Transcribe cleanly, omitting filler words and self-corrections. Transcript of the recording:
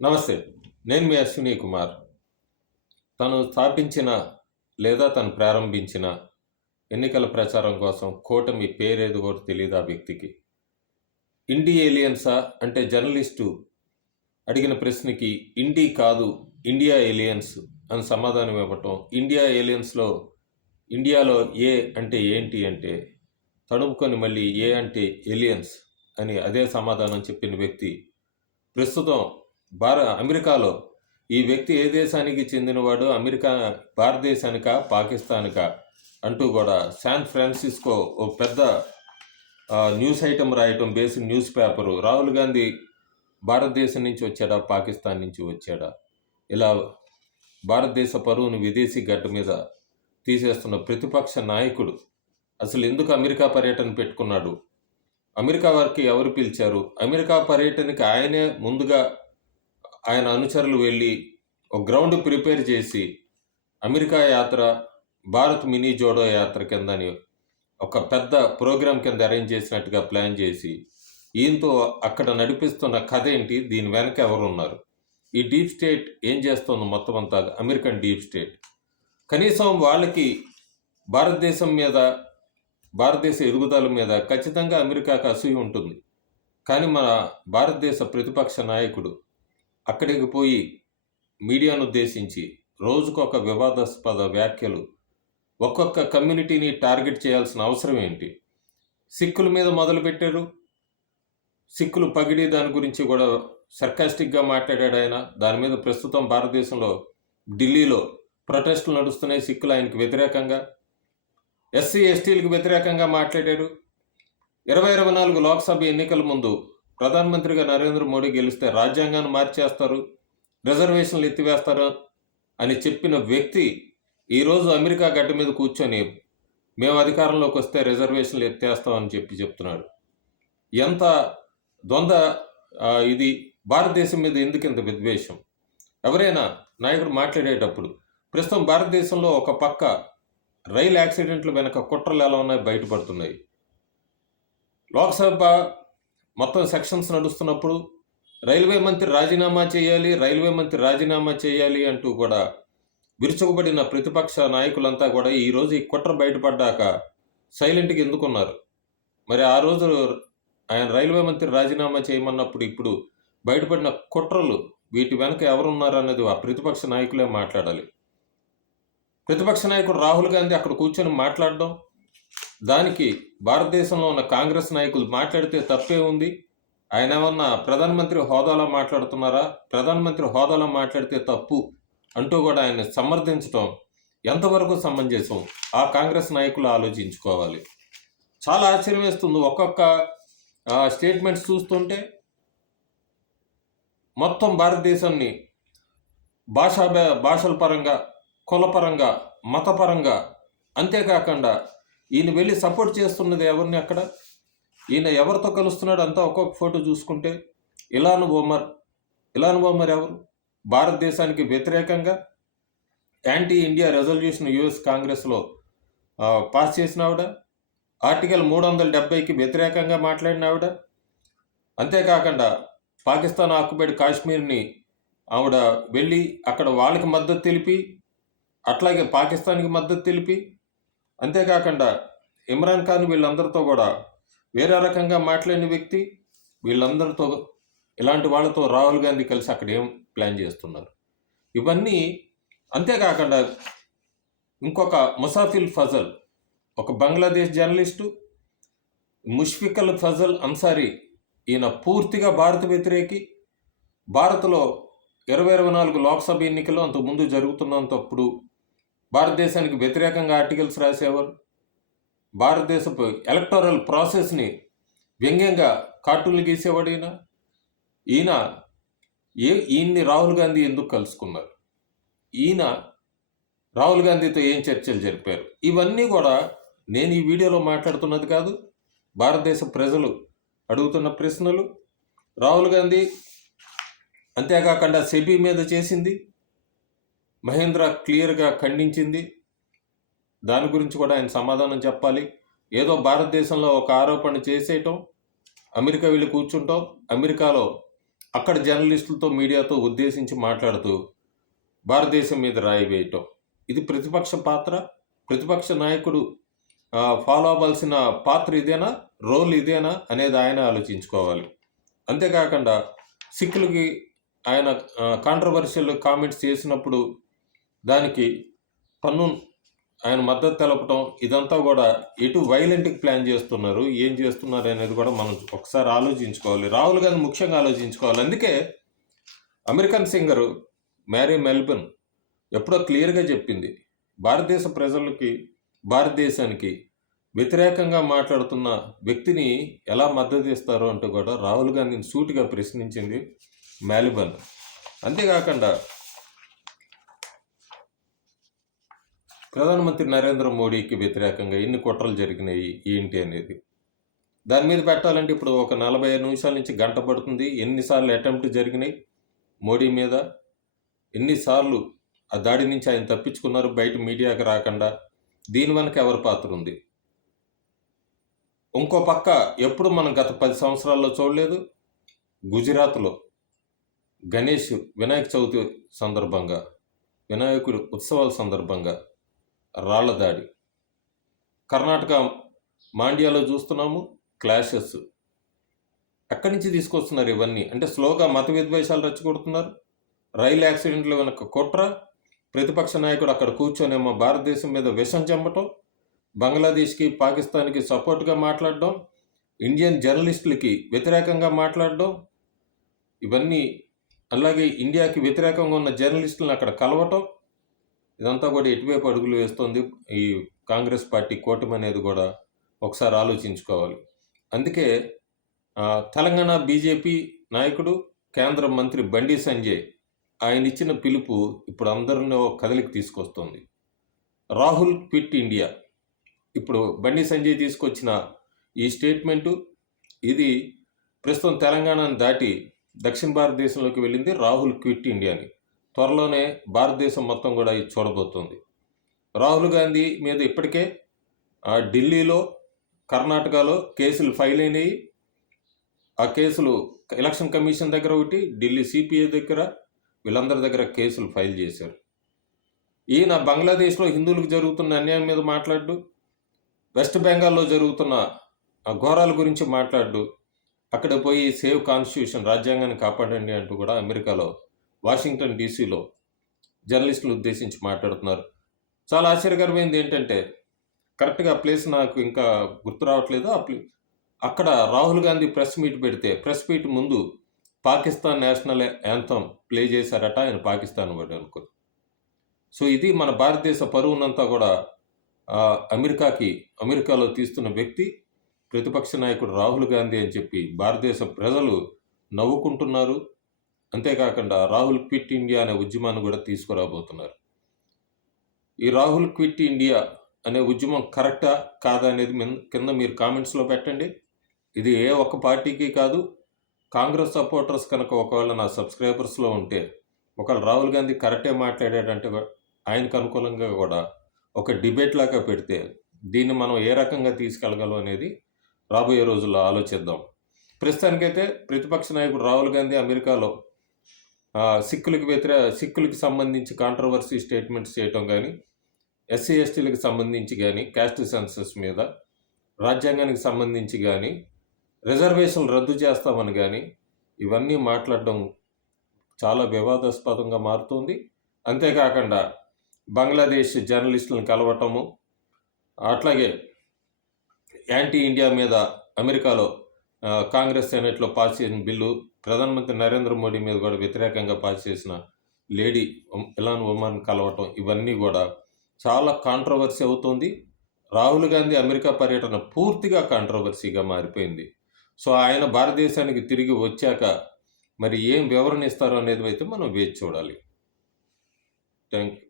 నమస్తే. నేను మీ అశ్విని కుమార్. తను స్థాపించిన లేదా తను ప్రారంభించిన ఎన్నికల ప్రచారం కోసం కూటమి పేరేదో కూడా తెలీదు ఆ వ్యక్తికి. ఇండీ ఏలియన్సా అంటే జర్నలిస్టు అడిగిన ప్రశ్నకి ఇండీ కాదు ఇండియా ఏలియన్స్ అని సమాధానం ఇవ్వటం. ఇండియా ఏలియన్స్‌లో ఇండియాలో ఏ అంటే ఏంటి అంటే తడుముకొని మళ్ళీ ఏ అంటే ఏలియన్స్ అని అదే సమాధానం చెప్పిన వ్యక్తి ప్రస్తుతం అమెరికాలో ఈ వ్యక్తి ఏ దేశానికి చెందినవాడు, భారతదేశానికా, పాకిస్తాన్‌కా అంటూ కూడా శాన్ ఫ్రాన్సిస్కో ఓ పెద్ద న్యూస్ ఐటెమ్ రాయటం based news paper. Rahul Gandhi భారతదేశం నుంచి వచ్చాడా, పాకిస్తాన్ నుంచి వచ్చాడా? ఇలా భారతదేశ పరువును విదేశీ గడ్డ మీద తీసేస్తున్న ప్రతిపక్ష నాయకుడు అసలు ఎందుకు అమెరికా పర్యటన పెట్టుకున్నాడు? అమెరికా వారికి ఎవరు పిలిచారు? అమెరికా పర్యటనకి ఆయనే ముందుగా ఆయన అనుచరులు వెళ్ళి ఒక గ్రౌండ్ ప్రిపేర్ చేసి అమెరికా యాత్ర భారత్ మినీ జోడో యాత్ర కిందని ఒక పెద్ద ప్రోగ్రాం కింద అరేంజ్ చేసినట్టుగా ప్లాన్ చేసి ఈయనతో అక్కడ నడిపిస్తున్న కథ ఏంటి, దీని వెనక ఎవరున్నారు, ఈ డీప్ స్టేట్ ఏం చేస్తుంది మొత్తం అంతా, అమెరికన్ డీప్ స్టేట్. కనీసం వాళ్ళకి భారతదేశం మీద, భారతదేశ ఎదుగుదల మీద ఖచ్చితంగా అమెరికాకు అసూయ ఉంటుంది. కానీ మన భారతదేశ ప్రతిపక్ష నాయకుడు అక్కడికి పోయి మీడియాను ఉద్దేశించి రోజుకొక వివాదాస్పద వ్యాఖ్యలు, ఒక్కొక్క కమ్యూనిటీని టార్గెట్ చేయాల్సిన అవసరం ఏంటి? సిక్కుల మీద మొదలుపెట్టారు. సిక్కులు పగిడి దాని గురించి కూడా సర్కాస్టిక్గా మాట్లాడాడు ఆయన. దాని మీద ప్రస్తుతం భారతదేశంలో ఢిల్లీలో ప్రొటెస్టులు నడుస్తున్నాయి సిక్కులు ఆయనకు వ్యతిరేకంగా. ఎస్సీ ఎస్టీలకు వ్యతిరేకంగా మాట్లాడారు. 2024 లోక్సభ ఎన్నికల ముందు ప్రధానమంత్రిగా నరేంద్ర మోడీ గెలిస్తే రాజ్యాంగాన్ని మార్చేస్తారు, రిజర్వేషన్లు ఎత్తివేస్తారు అని చెప్పిన వ్యక్తి ఈరోజు అమెరికా గడ్డ మీద కూర్చొని మేము అధికారంలోకి వస్తే రిజర్వేషన్లు ఎత్తేస్తామని చెప్తున్నాడు. ఎంత ద్వంద్వ ఇది! భారతదేశం మీద ఎందుకు ఇంత విద్వేషం? ఎవరైనా నాయకుడు మాట్లాడేటప్పుడు ప్రస్తుతం భారతదేశంలో ఒక పక్క రైలు యాక్సిడెంట్ల వెనక కుట్రలు ఎలా ఉన్నాయి బయటపడుతున్నాయి. లోక్సభ మొత్తం సెక్షన్స్ నడుస్తున్నప్పుడు రైల్వే మంత్రి రాజీనామా చేయాలి అంటూ కూడా విరుచుకుపడిన ప్రతిపక్ష నాయకులంతా కూడా ఈరోజు ఈ కుట్ర బయటపడ్డాక సైలెంట్గా ఎందుకున్నారు? మరి ఆ రోజు ఆయన రైల్వే మంత్రి రాజీనామా చేయమన్నప్పుడు ఇప్పుడు బయటపడిన కుట్రలు, వీటి వెనక ఎవరున్నారు అన్నది ఆ ప్రతిపక్ష నాయకులే మాట్లాడాలి. ప్రతిపక్ష నాయకుడు రాహుల్ గాంధీ అక్కడ కూర్చొని మాట్లాడడం, దానికి భారతదేశంలో ఉన్న కాంగ్రెస్ నాయకులు మాట్లాడితే తప్పే ఉంది? ఆయన ఏమన్నా ప్రధానమంత్రి హోదాలో మాట్లాడుతున్నారా? ప్రధానమంత్రి హోదాలో మాట్లాడితే తప్పు అంటూ కూడా ఆయన సమర్థించడం ఎంతవరకు సమంజసం? ఆ కాంగ్రెస్ నాయకులు ఆలోచించుకోవాలి. చాలా ఆశ్చర్యం వేస్తుంది ఒక్కొక్క స్టేట్మెంట్స్ చూస్తుంటే. మొత్తం భారతదేశాన్ని భాషల పరంగా, కులపరంగా, మతపరంగా, అంతేకాకుండా ఈయన వెళ్ళి సపోర్ట్ చేస్తున్నది ఎవరిని? అక్కడ ఈయన ఎవరితో కలుస్తున్నాడు? అంతా ఒక్కొక్క ఫోటో చూసుకుంటే ఇలాన్ ఒమర్ ఎవరు? భారతదేశానికి వ్యతిరేకంగా యాంటీ ఇండియా రెజల్యూషన్ యుఎస్ కాంగ్రెస్లో పాస్ చేసిన ఆవిడ, ఆర్టికల్ 370కి వ్యతిరేకంగా మాట్లాడిన ఆవిడ. అంతేకాకుండా పాకిస్తాన్ ఆక్యుపైడ్ కాశ్మీర్ని ఆవిడ వెళ్ళి అక్కడ వాళ్ళకి మద్దతు తెలిపి, అట్లాగే పాకిస్తాన్కి మద్దతు తెలిపి, అంతేకాకుండా ఇమ్రాన్ ఖాన్ వీళ్ళందరితో కూడా వేరే రకంగా మాట్లాడిన వ్యక్తి. వీళ్ళందరితో, ఇలాంటి వాళ్ళతో రాహుల్ గాంధీ కలిసి అక్కడ ఏం ప్లాన్ చేస్తున్నారు ఇవన్నీ. అంతేకాకుండా ఇంకొక ముసాఫిల్ ఫజల్, ఒక బంగ్లాదేశ్ జర్నలిస్టు, ముష్ఫికల్ ఫజల్ అన్సారీ, ఈయన పూర్తిగా భారత వ్యతిరేకి. భారత్లో 2024 లోక్సభ ఎన్నికల్లో అంతకుముందు జరుగుతున్నంతప్పుడు భారతదేశానికి వ్యతిరేకంగా ఆర్టికల్స్ రాసేవారు. భారతదేశపు ఎలక్టోరల్ ప్రాసెస్ని వ్యంగ్యంగా కార్టూన్లు గీసేవాడు ఈయన్ని రాహుల్ గాంధీ ఎందుకు కలుసుకున్నారు? ఈయన రాహుల్ గాంధీతో ఏం చర్చలు జరిపారు? ఇవన్నీ కూడా నేను ఈ వీడియోలో మాట్లాడుతున్నది కాదు, భారతదేశ ప్రజలు అడుగుతున్న ప్రశ్నలు. రాహుల్ గాంధీ అంతేకాకుండా సెబీ మీద చేసింది మహేంద్ర క్లియర్గా ఖండించింది. దాని గురించి కూడా ఆయన సమాధానం చెప్పాలి. ఏదో భారతదేశంలో ఒక ఆరోపణ చేసేయటం, అమెరికా వెళ్ళి కూర్చుంటాం, అమెరికాలో అక్కడ జర్నలిస్టులతో, మీడియాతో ఉద్దేశించి మాట్లాడుతూ భారతదేశం మీద రాయి వేయటం. ఇది ప్రతిపక్ష పాత్ర? ప్రతిపక్ష నాయకుడు ఫాలో అవ్వాల్సిన పాత్ర ఇదేనా? రోల్ ఇదేనా? అనేది ఆయన ఆలోచించుకోవాలి. అంతేకాకుండా సిక్కులకి ఆయన కాంట్రవర్షియల్ కామెంట్స్ చేసినప్పుడు దానికి ఆయన మద్దతు తెలపటం, ఇదంతా కూడా ఎటు వైలెంట్‌కి ప్లాన్ చేస్తున్నారు, ఏం చేస్తున్నారు అనేది కూడా మనం ఒకసారి ఆలోచించుకోవాలి. రాహుల్ గాంధీ ముఖ్యంగా ఆలోచించుకోవాలి. అందుకే అమెరికన్ సింగరు మ్యారీ మెల్బర్న్ ఎప్పుడో క్లియర్‌గా చెప్పింది. భారతదేశ ప్రజలకి, భారతదేశానికి వ్యతిరేకంగా మాట్లాడుతున్న వ్యక్తిని ఎలా మద్దతు ఇస్తారు అంటూ కూడా రాహుల్ గాంధీని సూటిగా ప్రశ్నించింది మెల్బర్న్. అంతేకాకుండా ప్రధానమంత్రి నరేంద్ర మోడీకి వ్యతిరేకంగా ఎన్ని కుట్రలు జరిగినాయి ఏంటి అనేది దాని మీద పెట్టాలంటే ఇప్పుడు ఒక 45 నిమిషాల నుంచి గంట పడుతుంది. ఎన్నిసార్లు అటెంప్ట్ జరిగినాయి మోడీ మీద, ఎన్నిసార్లు ఆ దాడి నుంచి ఆయన తప్పించుకున్నారు బయట మీడియాకి రాకుండా, దీని వెనక ఎవరి పాత్ర ఉంది? ఇంకో పక్క ఎప్పుడు మనం గత 10 సంవత్సరాల్లో చూడలేదు, గుజరాత్లో గణేష్ వినాయక చవితి సందర్భంగా, వినాయకుడి ఉత్సవాల సందర్భంగా రాళ్ల దాడి. కర్ణాటక మాండ్యాలో చూస్తున్నాము క్లాషెస్. ఎక్కడి నుంచి తీసుకొస్తున్నారు ఇవన్నీ? అంటే స్లోగా మత విద్వేషాలు రెచ్చగొడుతున్నారు. రైలు యాక్సిడెంట్లో వెనక కుట్ర, ప్రతిపక్ష నాయకుడు అక్కడ కూర్చొనేమో భారతదేశం మీద విషం చెమ్మటం, బంగ్లాదేశ్కి, పాకిస్తాన్కి సపోర్ట్గా మాట్లాడడం, ఇండియన్ జర్నలిస్టులకి వ్యతిరేకంగా మాట్లాడడం, ఇవన్నీ అలాగే ఇండియాకి వ్యతిరేకంగా ఉన్న జర్నలిస్టులను అక్కడ కలవటం, ఇదంతా కూడా ఎటువైపు అడుగులు వేస్తుంది ఈ కాంగ్రెస్ పార్టీ కూటమి అనేది కూడా ఒకసారి ఆలోచించుకోవాలి. అందుకే తెలంగాణ బీజేపీ నాయకుడు, కేంద్ర మంత్రి బండి సంజయ్ ఆయన ఇచ్చిన పిలుపు ఇప్పుడు అందరిలో కదలికి తీసుకొస్తుంది. Rahul quit India. ఇప్పుడు బండి సంజయ్ తీసుకొచ్చిన ఈ స్టేట్మెంటు ఇది ప్రస్తుతం తెలంగాణను దాటి దక్షిణ భారతదేశంలోకి వెళ్ళింది. రాహుల్ క్విట్ ఇండియాని త్వరలోనే భారతదేశం మొత్తం కూడా ఇది చూడబోతుంది. రాహుల్ గాంధీ మీద ఇప్పటికే ఢిల్లీలో, కర్ణాటకలో కేసులు ఫైల్ అయినాయి. ఆ కేసులు ఎలక్షన్ కమిషన్ దగ్గర ఒకటి, ఢిల్లీ సిపిఐ దగ్గర, వీళ్ళందరి దగ్గర కేసులు ఫైల్ చేశారు. ఈయన బంగ్లాదేశ్లో హిందువులకు జరుగుతున్న అన్యాయం మీద మాట్లాడు, వెస్ట్ బెంగాల్లో జరుగుతున్న ఘోరాల గురించి మాట్లాడు, అక్కడ పోయి సేవ్ కాన్స్టిట్యూషన్, రాజ్యాంగాన్ని కాపాడండి అంటూ కూడా అమెరికాలో వాషింగ్టన్ డీసీలో జర్నలిస్టులు ఉద్దేశించి మాట్లాడుతున్నారు. చాలా ఆశ్చర్యకరమైనది ఏంటంటే కరెక్ట్గా ఆ ప్లేస్ నాకు ఇంకా గుర్తు రావట్లేదు. అక్కడ రాహుల్ గాంధీ ప్రెస్ మీట్ పెడితే ప్రెస్ మీట్ ముందు పాకిస్తాన్ నేషనల్ యాంథమ్ ప్లే చేశారట ఆయన పాకిస్తాన్ వాడు అనుకుని. సో ఇది మన భారతదేశ పరువునంతా కూడా అమెరికాలో తీస్తున్న వ్యక్తి ప్రతిపక్ష నాయకుడు రాహుల్ గాంధీ అని చెప్పి భారతదేశ ప్రజలు నవ్వుకుంటున్నారు. అంతేకాకుండా రాహుల్ క్విట్ ఇండియా అనే ఉద్యమాన్ని కూడా తీసుకురాబోతున్నారు. ఈ రాహుల్ క్విట్ ఇండియా అనే ఉద్యమం కరెక్టా కాదా అనేది కింద మీరు కామెంట్స్లో పెట్టండి. ఇది ఏ ఒక్క పార్టీకి కాదు. కాంగ్రెస్ సపోర్టర్స్ కనుక ఒకవేళ నా సబ్స్క్రైబర్స్లో ఉంటే, ఒకవేళ రాహుల్ గాంధీ కరెక్టే మాట్లాడాడంటే ఆయనకు అనుకూలంగా కూడా ఒక డిబేట్ లాగా పెడితే దీన్ని మనం ఏ రకంగా తీసుకెళ్ళగలం అనేది రాబోయే రోజుల్లో ఆలోచిద్దాం. ప్రస్తుతానికైతే ప్రతిపక్ష నాయకుడు రాహుల్ గాంధీ అమెరికాలో సిక్కులకి సంబంధించి కాంట్రవర్సీ స్టేట్మెంట్స్ చేయటం కానీ, ఎస్సీ ఎస్టీలకు సంబంధించి కానీ, క్యాస్ట్ సెన్సస్ మీద, రాజ్యాంగానికి సంబంధించి కానీ, రిజర్వేషన్లు రద్దు చేస్తామని కానీ ఇవన్నీ మాట్లాడడం చాలా వివాదాస్పదంగా మారుతుంది. అంతేకాకుండా బంగ్లాదేశ్ జర్నలిస్టులను కలవటము, అట్లాగే యాంటీ ఇండియా మీద అమెరికాలో కాంగ్రెస్ సెనెట్లో పాస్ చేసిన బిల్లు, ప్రధానమంత్రి నరేంద్ర మోడీ మీద కూడా వ్యతిరేకంగా పాస్ చేసిన లేడీ ఇలాన్ ఉమర్ని కలవటం, ఇవన్నీ కూడా చాలా కాంట్రవర్సీ అవుతుంది. రాహుల్ గాంధీ అమెరికా పర్యటన పూర్తిగా కాంట్రవర్సీగా మారిపోయింది. సో ఆయన భారతదేశానికి తిరిగి వచ్చాక మరి ఏం వివరణ ఇస్తారో అనేది అయితే మనం వేచి చూడాలి. Thank you.